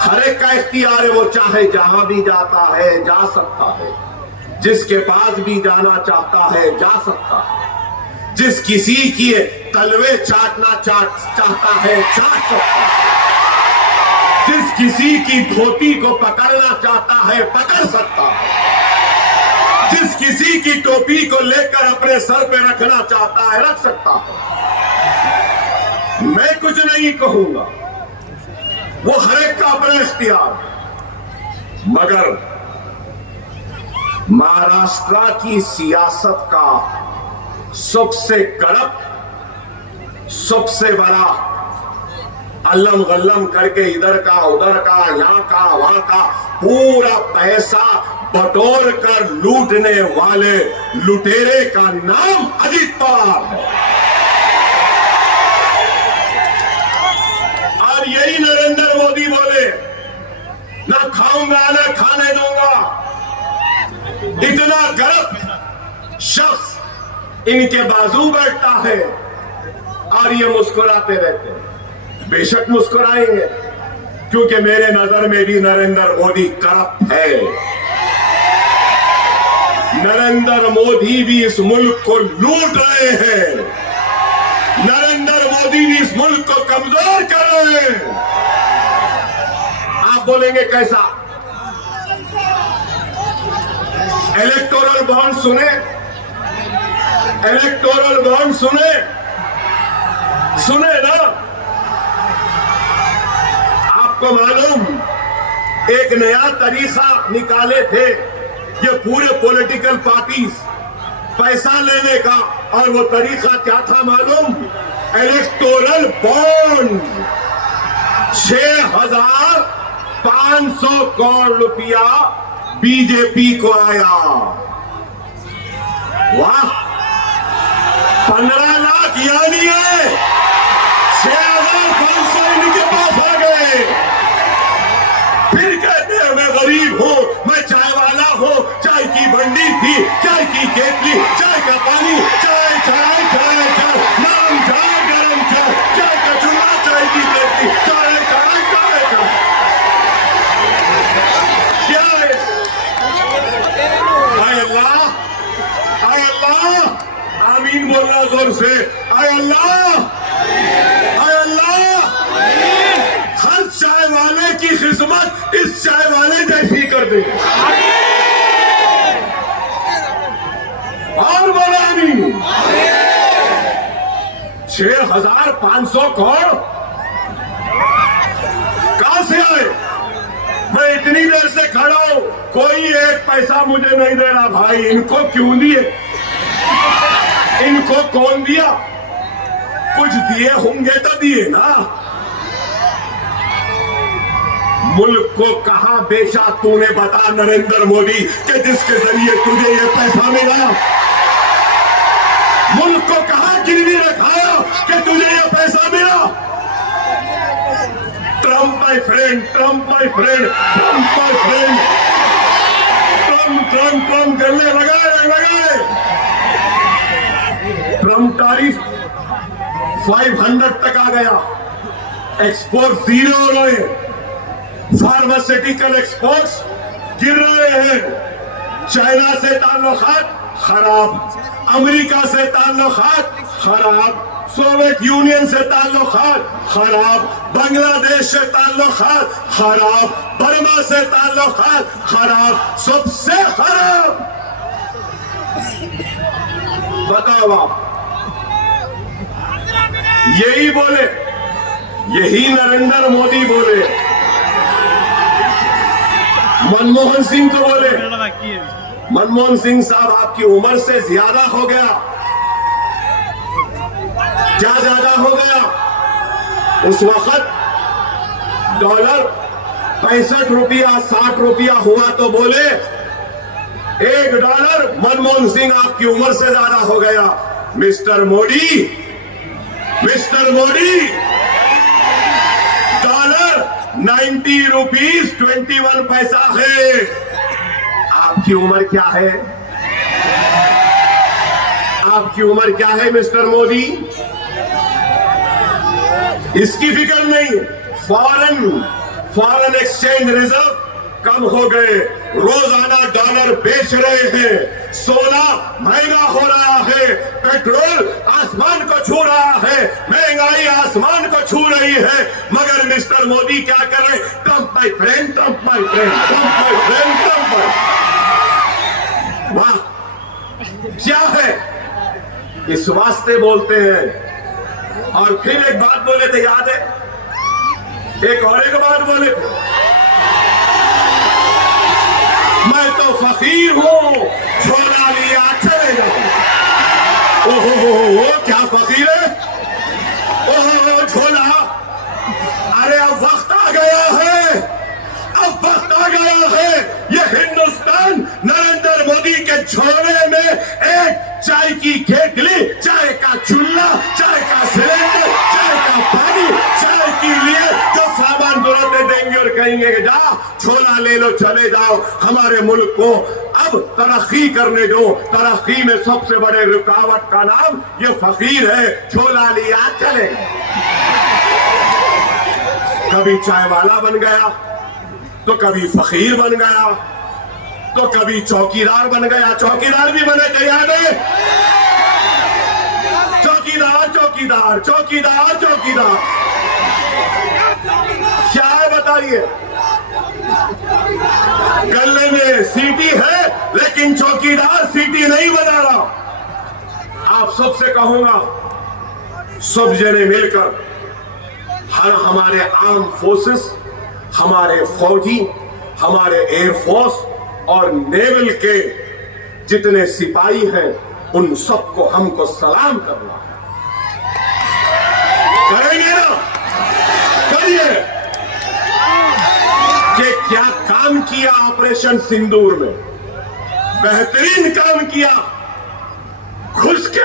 हर एक का इख्तियार है, वो चाहे जहां भी जाता है जा सकता है, जिसके पास भी जाना चाहता है जा सकता है, जिस किसी की तलवे चाटना चाहता है चाट सकता है, जिस किसी की धोती को पकड़ना चाहता है पकड़ सकता है, जिस किसी की टोपी को लेकर अपने सर पे रखना चाहता है रख सकता है। मैं कुछ नहीं कहूंगा, वो हर एक का अपना इख्तियार, मगर महाराष्ट्र की सियासत का सबसे करप्ट, सबसे बड़ा अल्लम गल्लम करके इधर का उधर का यहां का वहां का पूरा पैसा बटोर कर लूटने वाले लुटेरे का नाम अजीत पवार है। खाऊंगा ना खाने दूंगा। इतना करप्ट शख्स इनके बाजू बैठता है और ये मुस्कुराते रहते हैं। बेशक मुस्कुराएंगे, क्योंकि मेरे नजर में भी नरेंद्र मोदी करप्ट है। नरेंद्र मोदी भी इस मुल्क को लूट रहे हैं। नरेंद्र मोदी भी इस मुल्क को कमजोर कर रहे हैं। आप बोलेंगे कैसा? इलेक्टोरल बॉन्ड सुने, इलेक्टोरल बॉन्ड सुने, सुने ना? आपको मालूम एक नया तरीका निकाले थे ये पूरे पॉलिटिकल पार्टीज पैसा लेने का, और वो तरीका क्या था मालूम? Electoral bond. 6,500 करोड़ रुपया बीजेपी को आया। वाह, 15 लाख यानी है 6,500 इनके पास आ गए। फिर कहते हैं मैं गरीब हूं, मैं चाय वाला हूं, चाय की बंडी थी, चाय की केतली, चाय का पानी, चाय चाय चाय चाय, नाम चाय, गरम चाय, चाय का चूल्हा, चाय की केतली, चाय चाय चाय चाय। क्या है? आय अल्लाह, आय अल्लाह, आमीन बोलना जोर से। आय अल्लाह, आय अल्लाह, हर चाय वाले की खिदमत इस चाय वाले जैसी कर दे। और बोला आमीन। 6,500 करोड़ कहां से आए? मैं इतनी देर से खड़ा हूं, कोई एक पैसा मुझे नहीं दे रहा। भाई इनको क्यों दिए? इनको कौन दिया? कुछ दिए होंगे तो दिए ना। मुल्क को कहां बेचा तूने, बता नरेंद्र मोदी, कि जिसके जरिए तुझे ये पैसा मिला। मुल्क को कहां गिरवी रखाया कि तुझे ये पैसा मिला। Trump my friend, Trump my friend, Trump my friend, Trump Trump Trump गले लगाए लगाए। ट्रम्प तारीफ 500 तक आ गया, एक्सपोर्ट 0 हो रहे, फार्मास्यूटिकल एक्सपोर्ट्स गिर रहे हैं, चाइना से ताल्लुकात खराब, अमेरिका से ताल्लुकात खराब, सोवियत यूनियन से ताल्लुकात खराब, बांग्लादेश से ताल्लुकात खराब, बर्मा से ताल्लुकात खराब, सबसे खराब। बताओ आप, यही बोले, यही नरेंद्र मोदी बोले, मनमोहन सिंह को बोले। मनमोहन सिंह साहब आपकी उम्र से ज्यादा हो गया। क्या ज्यादा हो गया? उस वक्त डॉलर 65 रुपया 60 रुपया हुआ तो बोले $1। मनमोहन सिंह आपकी उम्र से ज्यादा हो गया। Mister Modi, mister Modi, dollar 90 rupees 21 पैसा है। आपकी उम्र क्या है? आपकी उम्र क्या है मिस्टर मोदी? इसकी फिक्र नहीं। फॉरेन एक्सचेंज रिजर्व कम हो गए, रोजाना डॉलर बेच रहे हैं, सोना महंगा हो रहा है, पेट्रोल आसमान को छू रहा है, महंगाई आसमान को छू रही है, मगर मिस्टर मोदी क्या कर रहे? Trump my friend, Trump my friend, Trump my friend, Trump my. वाह, क्या है? इस वास्ते बोलते हैं। और फिर एक बात बोले थे, याद है? एक बात बोले थे, मैं तो फकीर हूं, झोला लिया चले जाओ। ओहो, क्या फकीर है? ओहो, झोला। अरे अब वक्त आ गया है, अब वक्त आ गया है। ये हिंदुस्तान नरेंद्र मोदी के झोले में एक चाय की केतली, चाय का चूल्हा, चाय का सिलेंडर, चाय का पानी, चाय के लिए जो सामान जरूरत देंगे और कहेंगे जा झोला ले ले लो, चले जाओ, हमारे मुल्क को अब तरक्की करने दो। तरक्की में सबसे बड़े रुकावट का नाम ये फकीर है। झोला लिया चले, कभी चाय वाला बन गया, तो कभी फकीर बन गया, तो कभी चौकीदार बन गया। चौकीदार भी बने थे, याद है? चौकीदार चौकीदार चौकीदार चौकीदार, क्या है बताइए? गले में सीटी है लेकिन चौकीदार सीटी नहीं बना रहा। आप सबसे कहूंगा, सब जने मिलकर हमारे आर्म फोर्सेस, हमारे फौजी, हमारे एयरफोर्स और नेवल के जितने सिपाही हैं, उन सबको हमको सलाम करना है। करेंगे ना? करिए। कि क्या काम किया ऑपरेशन सिंदूर में, बेहतरीन काम किया। घुस के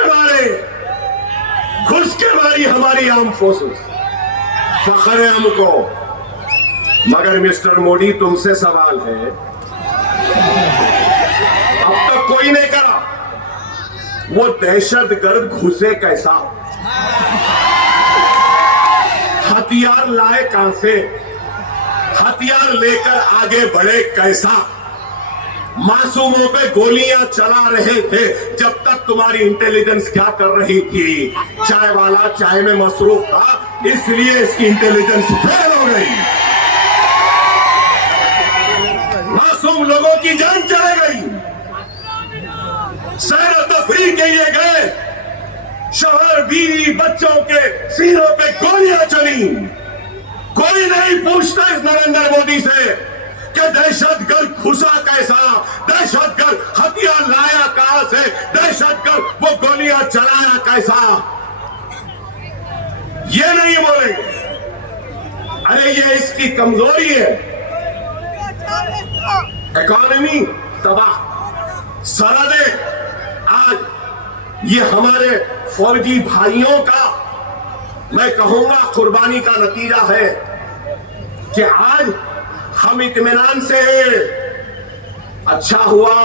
मारी हमारी आर्म फोर्सेस, फख्र है हमको। मगर मिस्टर मोदी, तुमसे सवाल है, अब तक कोई नहीं करा। वो दहशतगर्द घुसे कैसा? हथियार लाए कहां से? हथियार लेकर आगे बढ़े कैसा? मासूमों पे गोलियां चला रहे थे। जब तक तुम्हारी इंटेलिजेंस क्या कर रही थी? चाय वाला चाय में मसरूफ था, इसलिए इसकी इंटेलिजेंस फेल हो गई। मासूम लोगों की जान चले गई। सैर तफरीह के लिए गए, शोहर बीवी बच्चों के सीनों पे गोलियां चली। कोई नहीं पूछता इस नरेंद्र मोदी से कि दहशतगर्द घुसा कैसा, दहशतगर्द हथियार लाया कहां से, दहशतगर्द वो गोलियां चलाया कैसा। ये नहीं बोलेंगे। अरे ये इसकी कमजोरी है। इकॉनमी तबाह, सरहदें। आज ये हमारे फौजी भाइयों का, मैं कहूंगा, कुर्बानी का नतीजा है कि आज हम इत्मीनान से हैं। अच्छा हुआ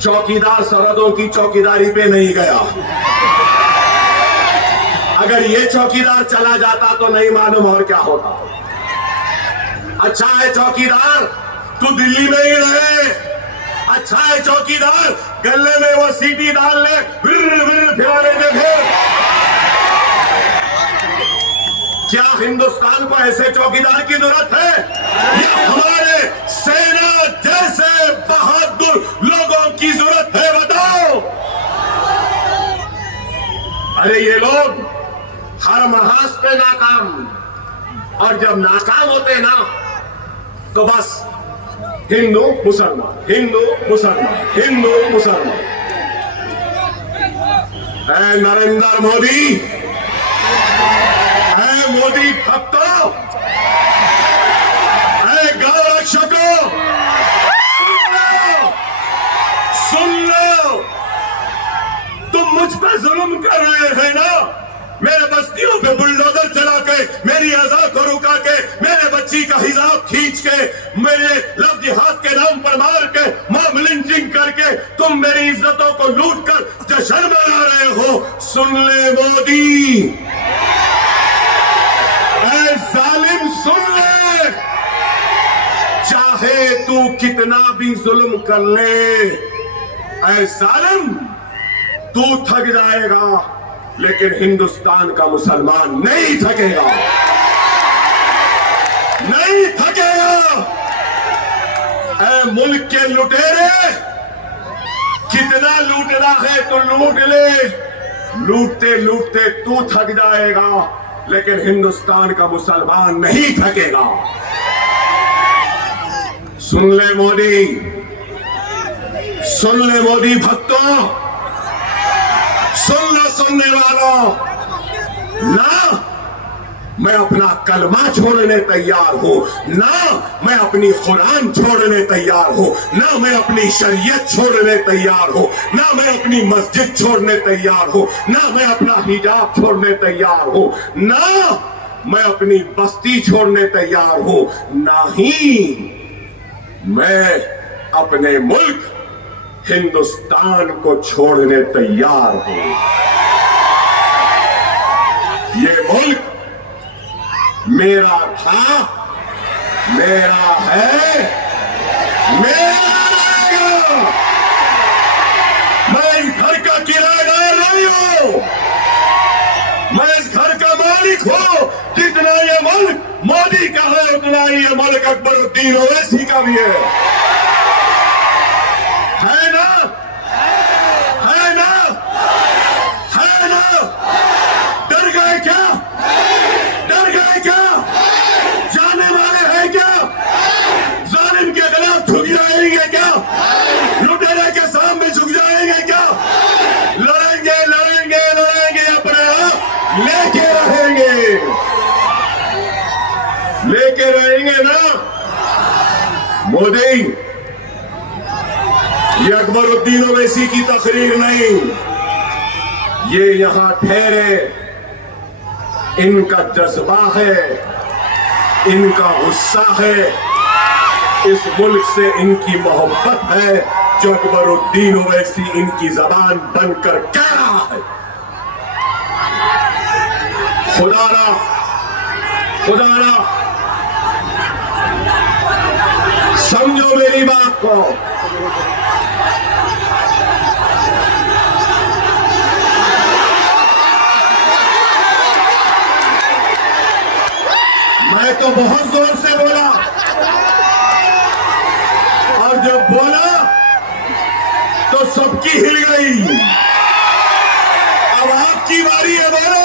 चौकीदार सरहदों की चौकीदारी पे नहीं गया। अगर ये चौकीदार चला जाता तो नहीं मालूम और क्या होता। अच्छा है चौकीदार, तू दिल्ली में ही रहे। अच्छा है चौकीदार, गले में वो सीटी डाल ले, विर विर फिराने दे। क्या हिंदुस्तान को ऐसे चौकीदार की जरूरत है, या हमारे सेना जैसे बहादुर लोगों की जरूरत है? बताओ। अरे ये लोग हर महाज पे नाकाम, और जब नाकाम होते ना तो बस हिंदू मुसलमान, हिंदू मुसलमान, हिंदू मुसलमान। ऐ नरेंद्र मोदी, ऐ मोदी भक्तों, ऐ गौ रक्षकों, सुन लो। तुम मुझ पर जुल्म कर रहे हैं ना, मेरे बस्तियों पे बुलडोजर चला के, मेरी अज़ा को रुका के, मेरे बच्ची का हिजाब खींच के, मेरे लफ्ज़ जिहाद के नाम पर मार के, मॉब लिंचिंग करके तुम मेरी इज्जतों को लूट कर जश्न मना रहे हो। सुन ले मोदी, ऐ जालिम सुन ले। चाहे तू कितना भी जुल्म कर ले, ऐ जालिम, तू थक जाएगा लेकिन हिंदुस्तान का मुसलमान नहीं थकेगा, नहीं थकेगा। ऐ मुल्क के लुटेरे, कितना लूटना है तो लूट ले। लूटते लूटते तू थक जाएगा लेकिन हिंदुस्तान का मुसलमान नहीं थकेगा। सुन ले मोदी, सुन ले मोदी भक्तों, सुन लो सुनने वालों। ना मैं अपना कलमा छोड़ने तैयार हूं, ना मैं अपनी कुरान छोड़ने तैयार हूं, ना मैं अपनी शरीयत छोड़ने तैयार हूं, ना मैं अपनी मस्जिद छोड़ने तैयार हूं, ना मैं अपना हिजाब छोड़ने तैयार हूं, ना मैं अपनी बस्ती छोड़ने तैयार हूं, नहीं, मैं अपने मुल्क हिंदुस्तान को छोड़ने तैयार हूं। ये मुल्क मेरा था, मेरा है, मेरा रहेगा। मैं इस घर का किराएदार नहीं हूं, मैं इस घर का मालिक हूं। जितना ये मुल्क मोदी का है उतना ही ये मुल्क अकबरुद्दीन ओवैसी का भी है ना? है ना? है ना? डर गए क्या? डर गए क्या? जाने वाले हैं क्या? जालिम के खिलाफ झुक जाएंगे क्या? लुटेरे के सामने झुक जाएंगे क्या? लड़ेंगे लड़ेंगे लड़ेंगे, अपने आप लेके रहेंगे, लेके रहेंगे ना? मोदी, ये अकबरुद्दीन ओवैसी की तकरीर नहीं, ये यहां ठहरे, इनका जज्बा है, इनका गुस्सा है, इस मुल्क से इनकी मोहब्बत है, जो अकबरुद्दीन ओवैसी इनकी जबान बनकर कह रहा है। खुदारा खुदारा समझो मेरी बात को। मैं तो बहुत जोर से बोला, और जब बोला तो सबकी हिल गई। अब आपकी बारी है, बोलो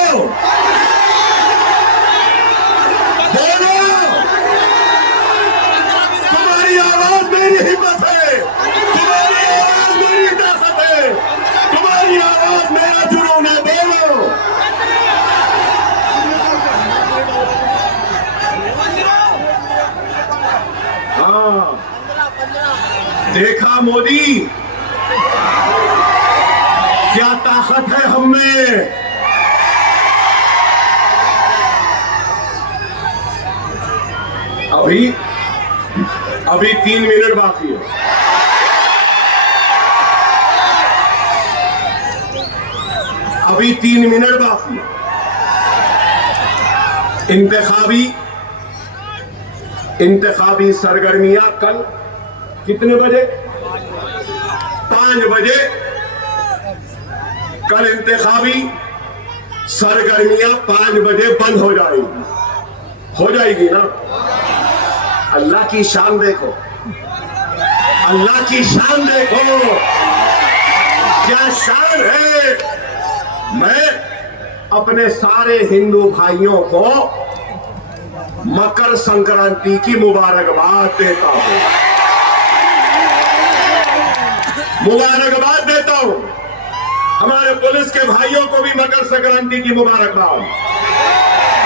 बोलो। तुम्हारी आवाज मेरी हिम्मत है, तुम्हारी आवाज मेरी ताकत है, तुम्हारी आवाज मेरा जुनून है, बोलो। हाँ, देखा मोदी, क्या ताकत है हम में। अभी 3 मिनट बाकी है। अभी 3 मिनट बाकी है। इंतखाबी सरगर्मियां कल कितने बजे? 5 बजे कल इंतखाबी सरगर्मियां 5 बजे बंद हो जाएगी ना? अल्लाह की शान देखो, अल्लाह की शान देखो, क्या शान है। मैं अपने सारे हिंदू भाइयों को मकर संक्रांति की मुबारकबाद देता हूं, मुबारकबाद देता हूं। हमारे पुलिस के भाइयों को भी मकर संक्रांति की मुबारकबाद।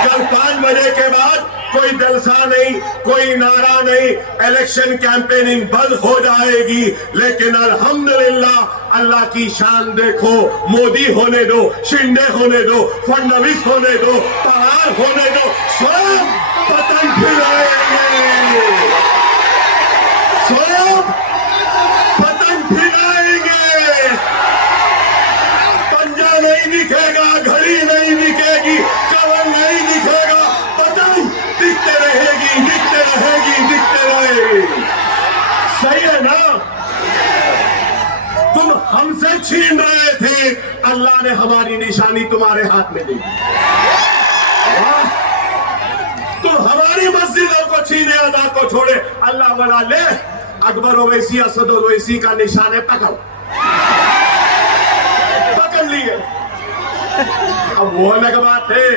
कल 5 बजे के बाद कोई जलसा नहीं, कोई नारा नहीं, इलेक्शन कैंपेनिंग बंद हो जाएगी। लेकिन अल्हम्दुलिल्लाह, अल्लाह की शान देखो, मोदी होने दो, शिंदे होने दो, फडणवीस होने दो, पवार होने दो, सब पतंग फिराएंगे, सब पतंग फिराएंगे। पंजा नहीं दिखेगा, घड़ी नहीं दिखेगी, कवर नहीं दिखेगा, पतंग दिखते रहेगी, दिखते रहेगी, दिखते रहेगी। सही है ना? तुम हमसे छीन रहे थे, अल्लाह ने हमारी निशानी तुम्हारे हाथ में दी। तुम हमारी मस्जिदों को छीने, अदा को छोड़े, अल्लाह बना ले अकबर ओवैसी, असद ओवैसी का निशाने पकड़ लिए। अब वो अलग बात है,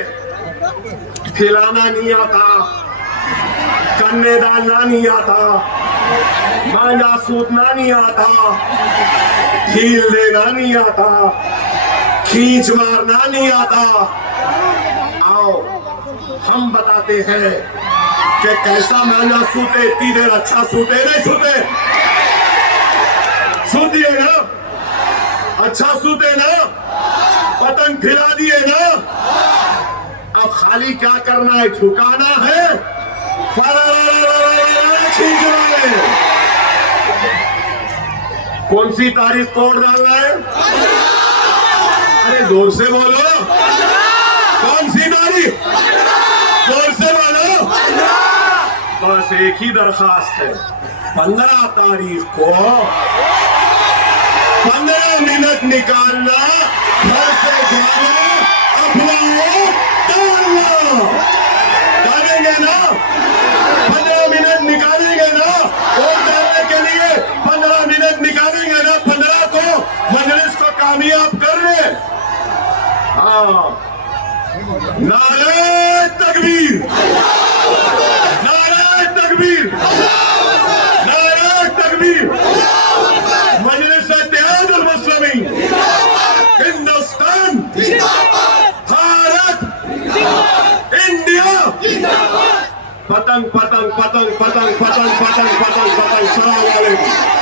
खिलाना नहीं आता, कन्यादान नहीं आता, मांझा सूतना नहीं आता, ढील देना नहीं आता, खींच मारना नहीं आता। आओ हम बताते हैं कि कैसा मांझा सूते, इतनी देर अच्छा सूते नहीं सूते, सूतिए ना, अच्छा सूते ना, पतंग फिरा दिए ना। अब खाली क्या करना है, झुकाना है, खींचना है। कौन सी तारीख तोड़ डालना है? अरे जोर से बोलो, कौन सी तारीख? जोर से बोलो। बस एक ही दरखास्त है, 15 तारीख को 15 मिनट निकालना, घर से जाना, अपना तोड़ना। डालेंगे ना? 15 मिनट निकालेंगे ना? वोट डालने के लिए 15 मिनट निकालेंगे ना? 15 को मजलिस को कामयाब कर रहे। हाँ, नारे तकबीर, नारे तकबीर, नारे तकबीर। मजलिस इत्तेहादुल मुस्लिमीन, हिंदुस्तान, भारत, इंडिया। पतंग पतंग पतंग पतंग पतंग पतंग पतंग पतंग। सलाम अलैकुम।